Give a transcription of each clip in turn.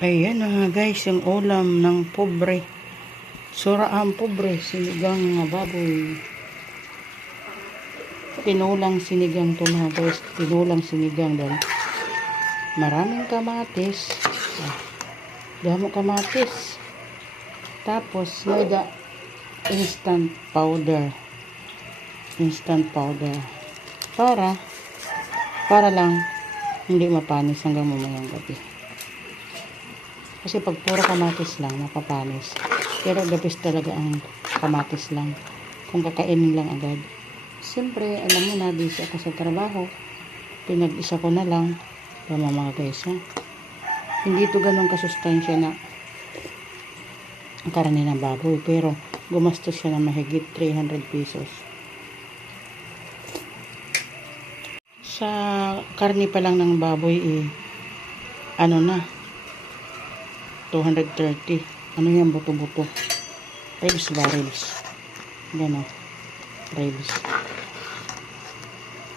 Ayan na nga guys, yung ulam ng pobre. Suraan pobre, sinigang nga baboy. Tinulang sinigang to mga guys. Tinulang sinigang dahil maraming kamatis. Ah, damo kamatis. Tapos, may da instant powder. Instant powder. Para, para lang hindi mapanis hanggang mamayang gabi. Kasi pag puro kamatis lang, mapapanis. Pero the talaga ang kamatis lang. Kung kakainin lang agad. Siyempre, alam mo na, busy ako sa trabaho. Pinag-isa ko na lang. Tama mga guys, ha? Hindi ito ganun kasustansya na karne ng baboy. Pero, gumastos siya na mahigit 300 pesos. Sa karne pa lang ng baboy, eh, ano na, 230. Ano yan, buto-buto? Ribs ba, ribs? Yan o. Ribs.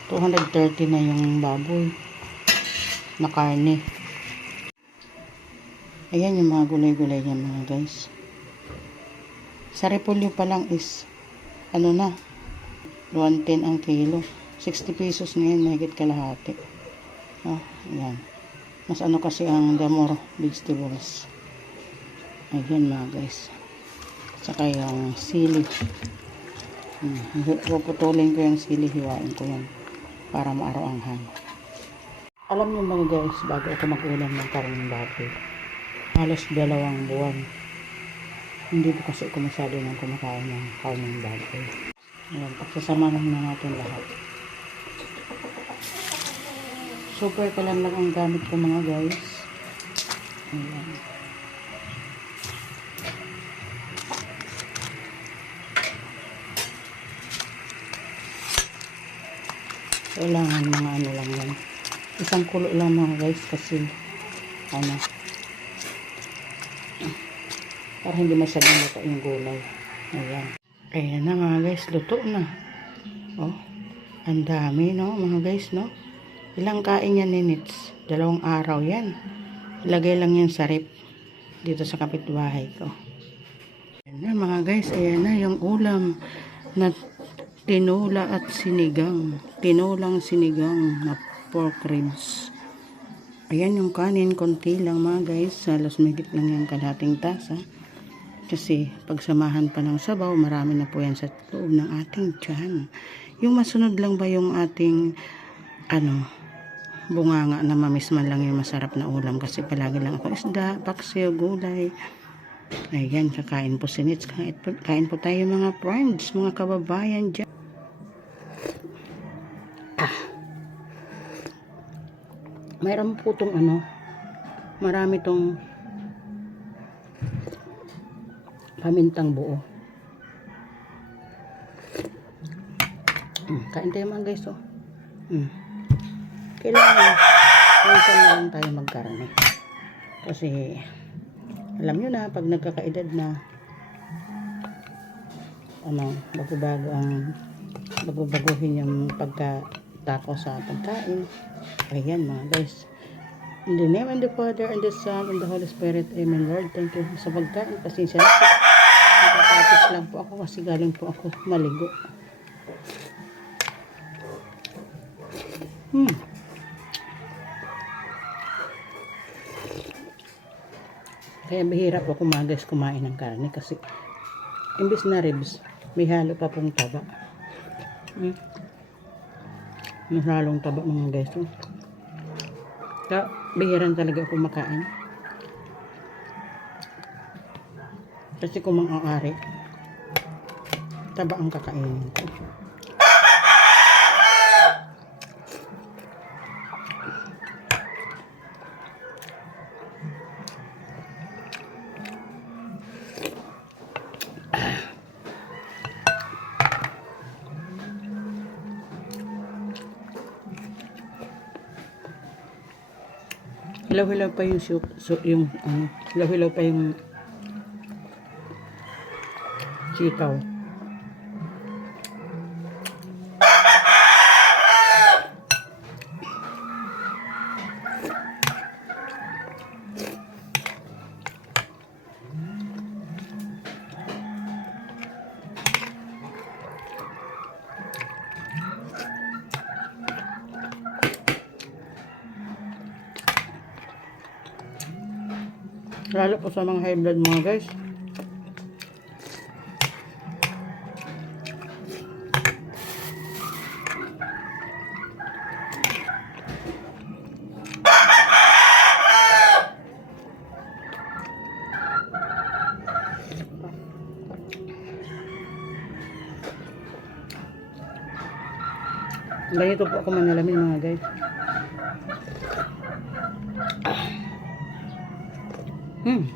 230 na yung baboy. Na karne. Ayan yung mga gulay-gulay niya mga guys. Sa repolyo pa lang is, ano na, 110 ang kilo. 60 pesos na yan, mahigit kalahati. Oh, ayan. Mas ano kasi ang damor vegetables. Ayan mga guys. Saka yung sili. Hmm. Puputulin ko yung sili, hiwain ko yan. Para maaraw ang hangin. Alam niyo mga guys, bago ako mag-ulam ng karning baboy, halos dalawang buwan. Hindi ko kasi ako masyado nang kumakain ng karning baboy. Ayan, pagsasamahan na natin lahat. Super kalam lang ang gamit ko mga guys. Ayan. Kailangan mga ano lang yan. Isang kulo lang mga guys kasi ano para hindi masyadong luto yung gulay. Ayan. Ayan na mga guys, luto na. Oh, ang dami no mga guys no. Ilang kain yan ninits? Dalawang araw yan. Ilagay lang yan sa rip dito sa kapitbahay ko. Ayan na mga guys, ayan na yung ulam na tinula at sinigang. Tinulang sinigang na pork ribs. Ayan yung kanin, konti lang mga guys. Halos mahigit lang yung kalating tasa. Kasi pagsamahan pa ng sabaw, marami na po yan sa loob ng ating tiyan. Yung masunod lang ba yung ating ano, bunganga na mamis man lang yung masarap na ulam kasi palagi lang ako isda, paksiw, gulay. Ayan, kakain po sinits. Kain po, kain po tayo mga friends, mga kababayan dyan. Ah. Mayroon po itong ano, marami tong pamintang buo. Mm, kain tayo mga guys, oh. Mm. Kailangan, minsan na lang tayo magkarne. Kasi, alam nyo na, pag nagkakaedad na, ano, bago-bago ang, bago-baguhin yung pagkatako sa pagkain. Ayan mga guys. In the name of the Father, and the Son, and the Holy Spirit. Amen, Lord. Thank you sa pagkain. Pasensya na po. Nakatapos lang po ako kasi galing po ako maligo. Hmm. Kaya mahirap ako magas kumain ng karne kasi imbis na ribs, may halo pa pong taba. Hmm. Mas halong taba mga guys. Oh. Kaya bihiran talaga ako makain. Kasi kung mang-aari, taba ang kakainin ko. Hilaw-hilaw pa yung soup, so, yung ano, hilaw-hilaw pa yung sitaw. Lalo po sa mga high blood mga guys. Ganito po ako manalamin mga guys. Hmm.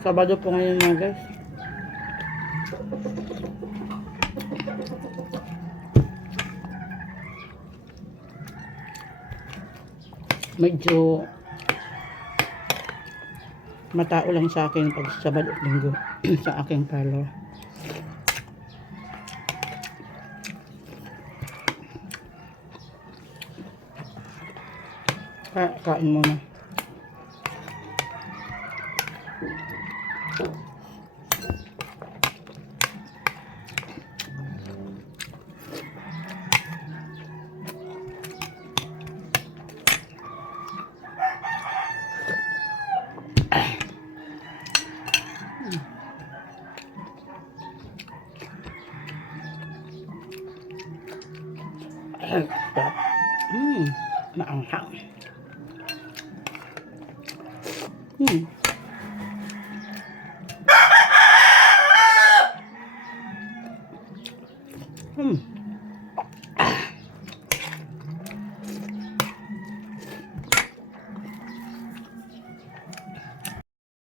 Sabado po ngayon mga guys. Medyo matao lang sa akin pag Sabado at Linggo sa aking parlor. Ka kain muna. Maanghang. Hmm. Hmm.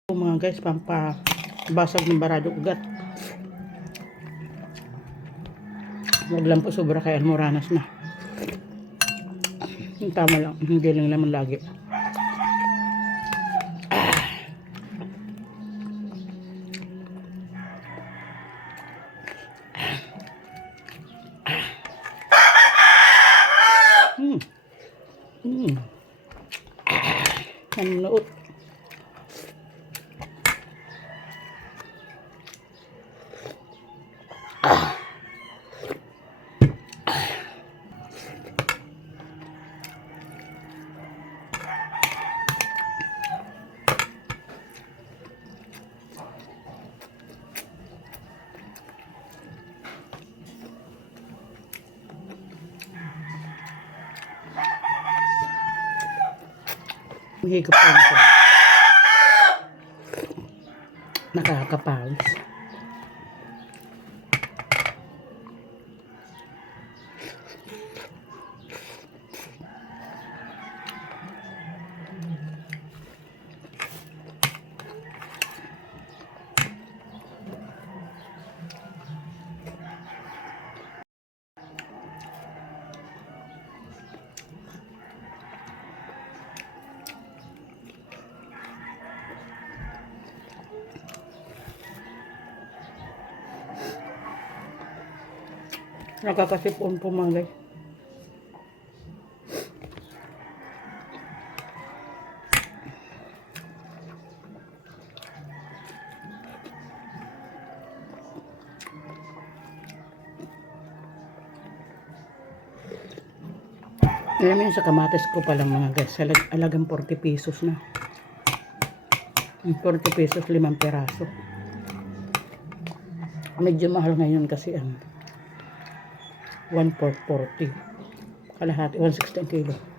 Ito, mga guys, pampabasag ng barado ugat. Huwag lang po sobra kaya almoranas na. Yung Tama lang, hindi lang naman lagi. Hmm. เฮกระเป๋านะคะกระเป๋า Nakakasipon po mga guys. Alam yun, sa kamatis ko pa lang mga guys, alag alagang 40 pesos na. Yung 40 pesos, limang peraso. Medyo mahal ngayon kasi ang 1 40. Kalahati, 160 ang kilo.